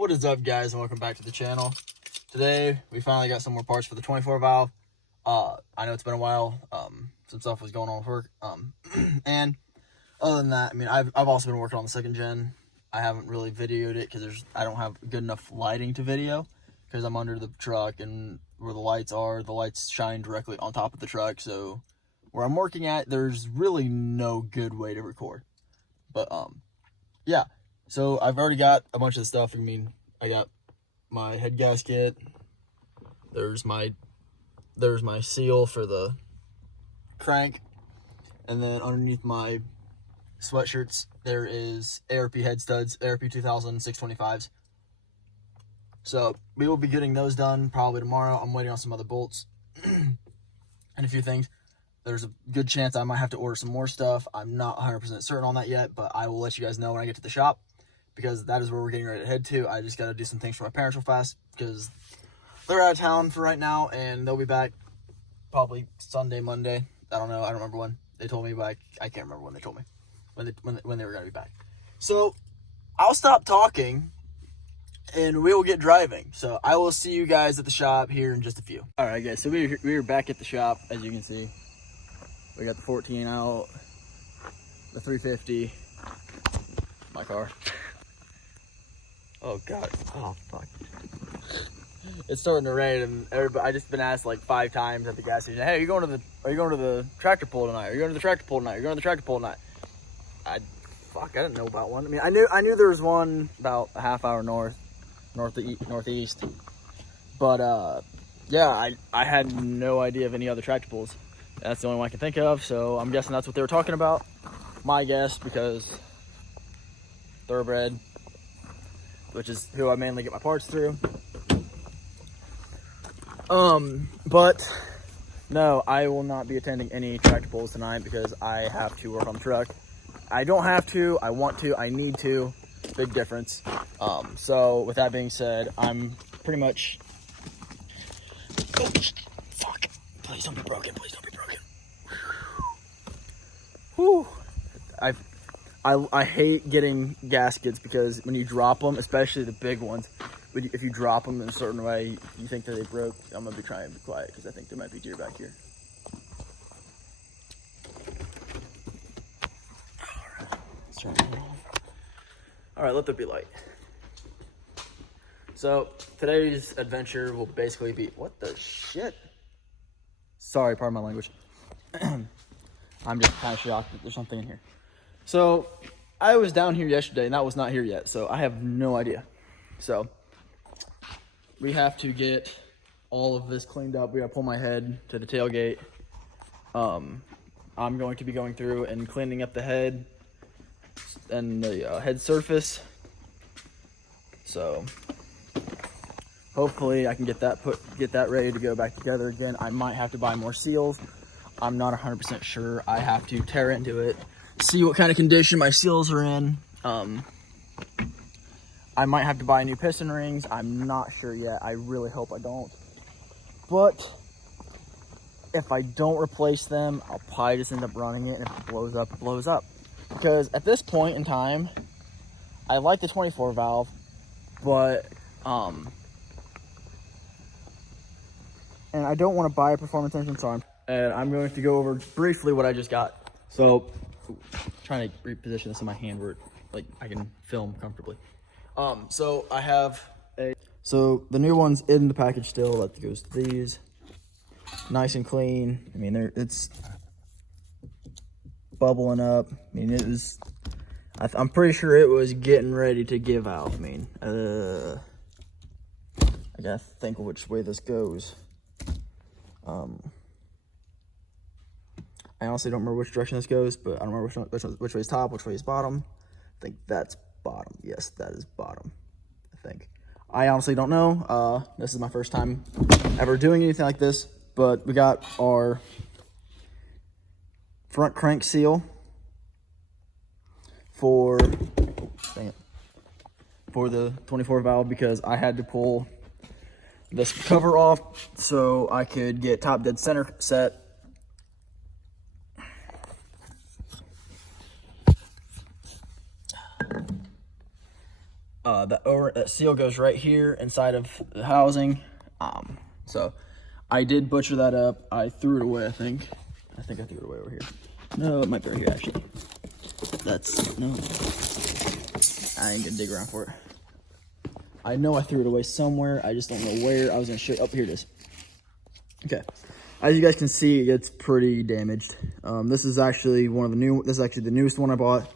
What is up, guys, and welcome back to the channel. Today we finally got some more parts for the 24 valve. I know it's been a while. Some stuff was going on with work. And other than that, I mean, I've also been working on the second gen. I haven't really videoed it because I don't have good enough lighting to video, because I'm under the truck, and where the lights shine directly on top of the truck. So where I'm working at, there's really no good way to record. But yeah. So I've already got a bunch of stuff. I mean, I got my head gasket. There's my seal for the crank, and then underneath my sweatshirts there is ARP head studs, ARP 2000 625s. So we will be getting those done probably tomorrow. I'm waiting on some other bolts and a few things. There's a good chance I might have to order some more stuff. I'm not 100% certain on that yet, but I will let you guys know when I get to the shop, because that is where we're getting ready to head to. I just got to do some things for my parents real fast, because they're out of town for right now, and they'll be back probably Sunday, Monday. I don't know. I don't remember when they told me, but I can't remember when they told me when they were going to be back. So I'll stop talking, and we will get driving. So I will see you guys at the shop here in just a few. All right, guys. So we are back at the shop, as you can see. We got the 14 out, the 350, my car. Oh God! Oh fuck! It's starting to rain, and I just been asked like 5 times at the gas station, "Hey, are you going to the tractor pull tonight? Are you going to the tractor pull tonight? Are you going to the tractor pull tonight?" I didn't know about one. I mean, I knew there was one about a half hour northeast, but yeah, I had no idea of any other tractor pulls. That's the only one I can think of, so I'm guessing that's what they were talking about. My guess, because Thoroughbred, which is who I mainly get my parts through. But no, I will not be attending any tractor pulls tonight, because I have to work on the truck. I don't have to, I want to, I need to. Big difference. So with that being said, I'm pretty much... Oh, fuck. Please don't be broken, please don't be broken. Whew. I hate getting gaskets, because when you drop them, especially the big ones, if you drop them in a certain way, you think that they broke. I'm going to be trying to be quiet, because I think there might be deer back here. Alright, let's turn it on. Alright, let there be light. So, today's adventure will basically be... What the shit? Sorry, pardon my language. I'm just kind of shocked that there's something in here. So, I was down here yesterday, and that was not here yet, so I have no idea. So, we have to get all of this cleaned up. We gotta pull my head to the tailgate. I'm going to be going through and cleaning up the head and the head surface. So, hopefully I can get that ready to go back together again. I might have to buy more seals. I'm not 100% sure. I have to tear into it, see what kind of condition my seals are in. I might have to buy new piston rings. I'm not sure yet. I really hope I don't. But if I don't replace them, I'll probably just end up running it, and if it blows up, it blows up. Because at this point in time, I like the 24 valve, but and I don't want to buy a performance engine, so I'm going to go over briefly what I just got. So, trying to reposition this in my hand where like I can film comfortably. So I have so the new one's in the package still. That goes to these, nice and clean. I mean, it's bubbling up. I mean, it was. I'm pretty sure it was getting ready to give out. I mean, I gotta think which way this goes. I honestly don't remember which direction this goes, but I don't remember which way is top, which way is bottom. I think that's bottom. Yes, that is bottom, I think. I honestly don't know. This is my first time ever doing anything like this, but we got our front crank seal for the 24 valve, because I had to pull this cover off so I could get top dead center set. seal goes right here inside of the housing. So I did butcher that up. I threw it away, I think I threw it away over here. No, it might be right here, actually. No. I ain't gonna dig around for it. I know I threw it away somewhere. I just don't know where. I was gonna show you. Oh, here it is. Okay. As you guys can see, it's pretty damaged. This is actually this is actually the newest one I bought.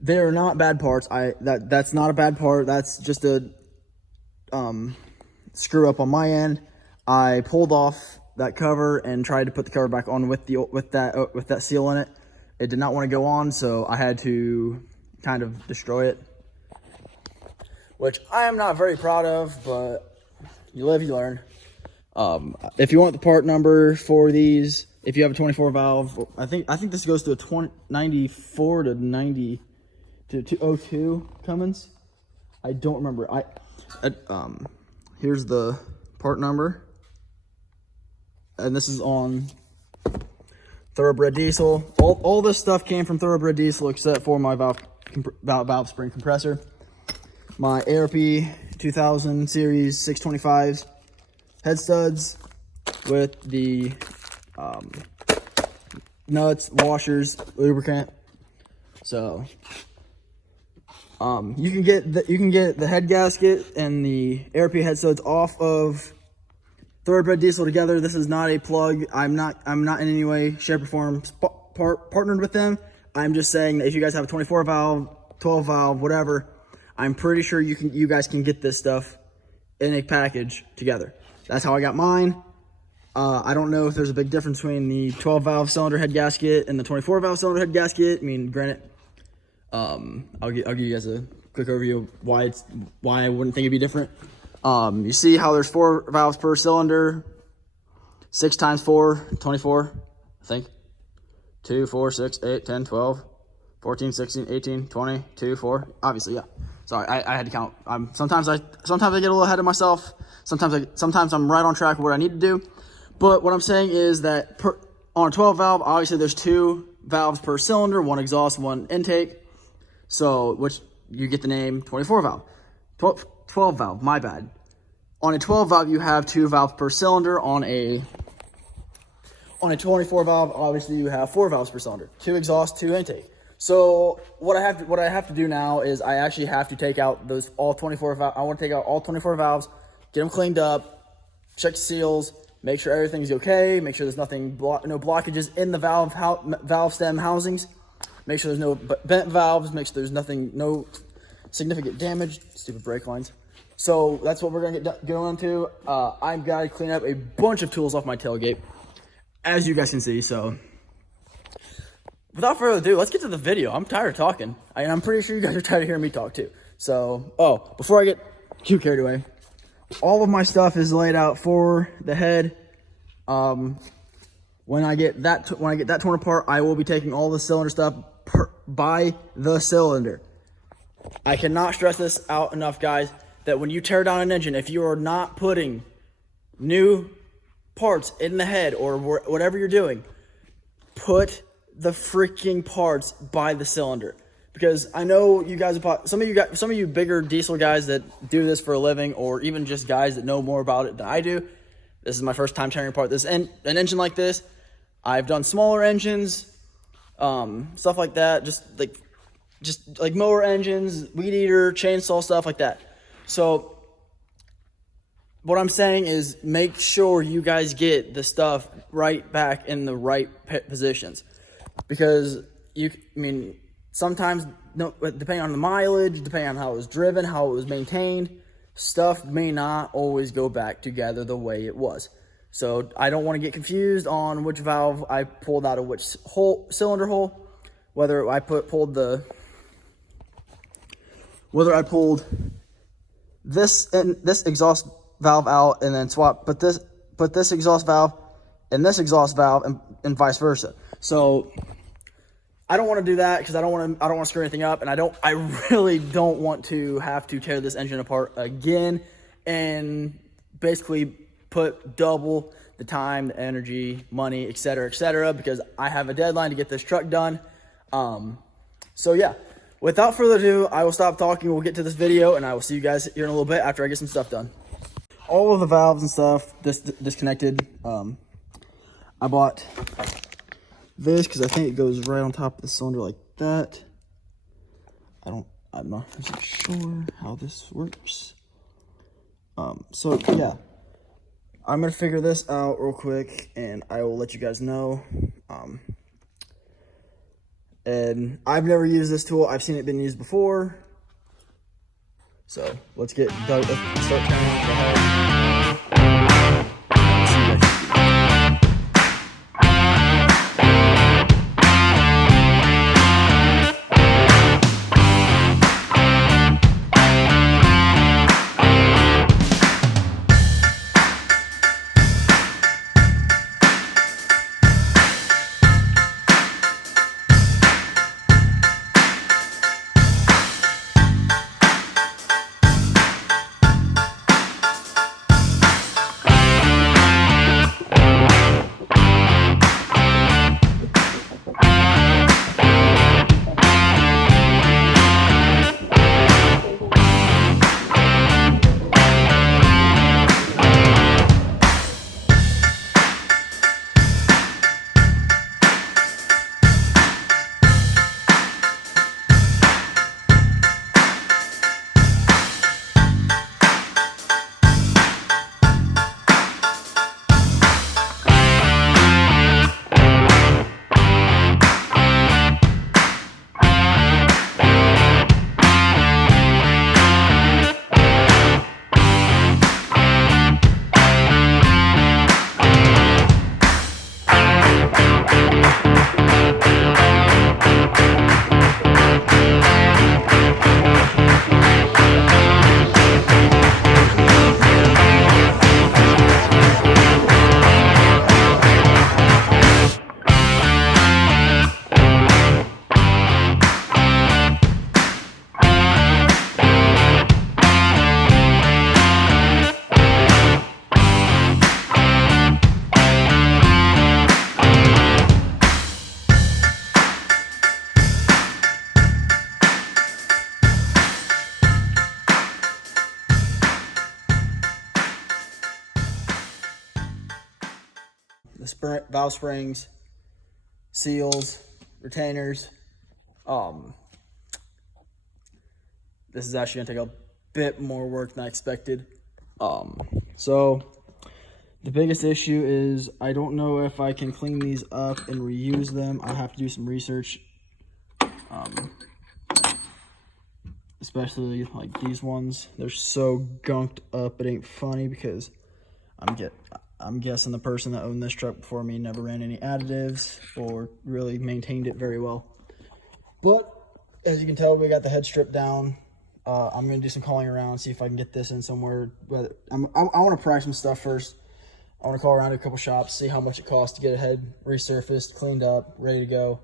They're not bad parts. That's not a bad part. That's just a screw up on my end. I pulled off that cover and tried to put the cover back on with that seal in it. It did not want to go on, so I had to kind of destroy it, which I am not very proud of, but you live, you learn. If you want the part number for these, if you have a 24 valve, I think this goes to a 94 to 90 to 202 Cummins. I don't remember. Here's the part number, and this is on Thoroughbred Diesel. All this stuff came from Thoroughbred Diesel except for my valve spring compressor, my ARP 2000 series 625s head studs with the nuts, washers, lubricant. So you can get the head gasket and the ARP head studs off of Thoroughbred Diesel together. This is not a plug. I'm not in any way, shape, or form partnered with them. I'm just saying that if you guys have a 24 valve, 12 valve, whatever, I'm pretty sure you guys can get this stuff in a package together. That's how I got mine. I don't know if there's a big difference between the 12 valve cylinder head gasket and the 24 valve cylinder head gasket. I mean, granted, I'll give you guys a quick overview of why I wouldn't think it'd be different. You see how there's 4 valves per cylinder, 6 times 4, 24, I think. 2, 4, 6, 8, 10, 12, 14, 16, 18, 20, 2, 4. Obviously, yeah. Sorry, I had to count. Sometimes I get a little ahead of myself. Sometimes I'm right on track with what I need to do. But what I'm saying is that on a 12 valve, obviously there's 2 valves per cylinder, 1 exhaust, 1 intake. So, which you get the name 24 valve. 12 valve, my bad. On a 12 valve, you have 2 valves per cylinder. On a 24 valve, obviously you have 4 valves per cylinder, 2 exhaust, 2 intake. So what I have to do now is I actually have to take out all 24 valves. I want to take out all 24 valves, get them cleaned up, check the seals, make sure everything's okay, make sure there's no blockages in the valve stem housings, make sure there's no bent valves, make sure there's no significant damage. Stupid brake lines. So that's what we're gonna go into. I've got to clean up a bunch of tools off my tailgate, as you guys can see. So without further ado, let's get to the video. I'm tired of talking, and I'm pretty sure you guys are tired of hearing me talk too. So, before I get too carried away, all of my stuff is laid out for the head. When I get that torn apart, I will be taking all the cylinder stuff by the cylinder. I cannot stress this out enough, guys, that when you tear down an engine, if you are not putting new parts in the head or whatever you're doing, put the freaking parts by the cylinder. Because I know you guys, some of you bigger diesel guys that do this for a living, or even just guys that know more about it than I do. This is my first time tearing apart an engine like this. I've done smaller engines, stuff like that, just like mower engines, weed eater, chainsaw, stuff like that. So what I'm saying is make sure you guys get the stuff right back in the right positions, because sometimes, depending on the mileage, depending on how it was driven, how it was maintained, stuff may not always go back together the way it was. So I don't want to get confused on which valve I pulled out of which cylinder hole, whether I pulled this exhaust valve out and then put this exhaust valve and this exhaust valve and vice versa. So I don't want to do that because I don't want to screw anything up, and I really don't want to have to tear this engine apart again and basically put double the time, the energy, money, etc., because I have a deadline to get this truck done. So yeah, without further ado, I will stop talking. We'll get to this video, and I will see you guys here in a little bit after I get some stuff done. All of the valves and stuff disconnected. I bought this because I think it goes right on top of the cylinder like that. I'm not sure how this works. So yeah, I'm gonna figure this out real quick, and I will let you guys know. And I've never used this tool. I've seen it been used before. So let's start turning the head. The valve springs, seals, retainers. This is actually gonna take a bit more work than I expected. So the biggest issue is I don't know if I can clean these up and reuse them. I'll have to do some research, especially like these ones. They're so gunked up it ain't funny, because I'm guessing the person that owned this truck before me never ran any additives or really maintained it very well. But as you can tell, we got the head stripped down. I'm gonna do some calling around, see if I can get this in somewhere. But I want to price some stuff first. I want to call around to a couple shops, see how much it costs to get a head resurfaced, cleaned up, ready to go.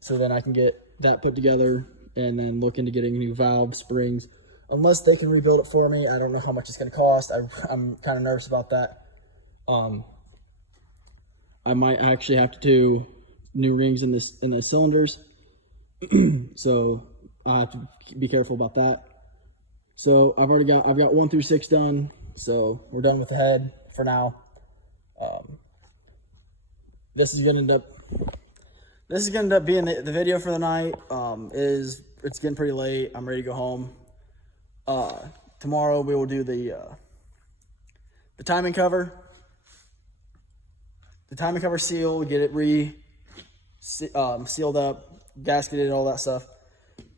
So then I can get that put together and then look into getting new valve springs. Unless they can rebuild it for me, I don't know how much it's going to cost. I'm kind of nervous about that. I might actually have to do new rings in the cylinders, so I have to be careful about that. So I've got 1 through 6 done, so we're done with the head for now. This is gonna end up being the video for the night. It's getting pretty late. I'm ready to go home. Tomorrow we will do the timing cover. The timing cover seal, get it sealed up, gasketed, all that stuff.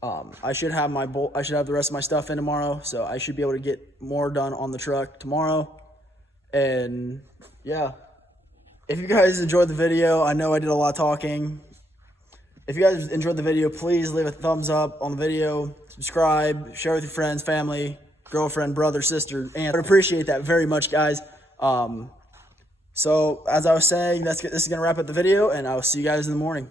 I should have the rest of my stuff in tomorrow, so I should be able to get more done on the truck tomorrow. And yeah, if you guys enjoyed the video, I know I did a lot of talking. If you guys enjoyed the video, please leave a thumbs up on the video, subscribe, share with your friends, family, girlfriend, brother, sister, and I would appreciate that very much, guys. So as I was saying, this is going to wrap up the video, and I will see you guys in the morning.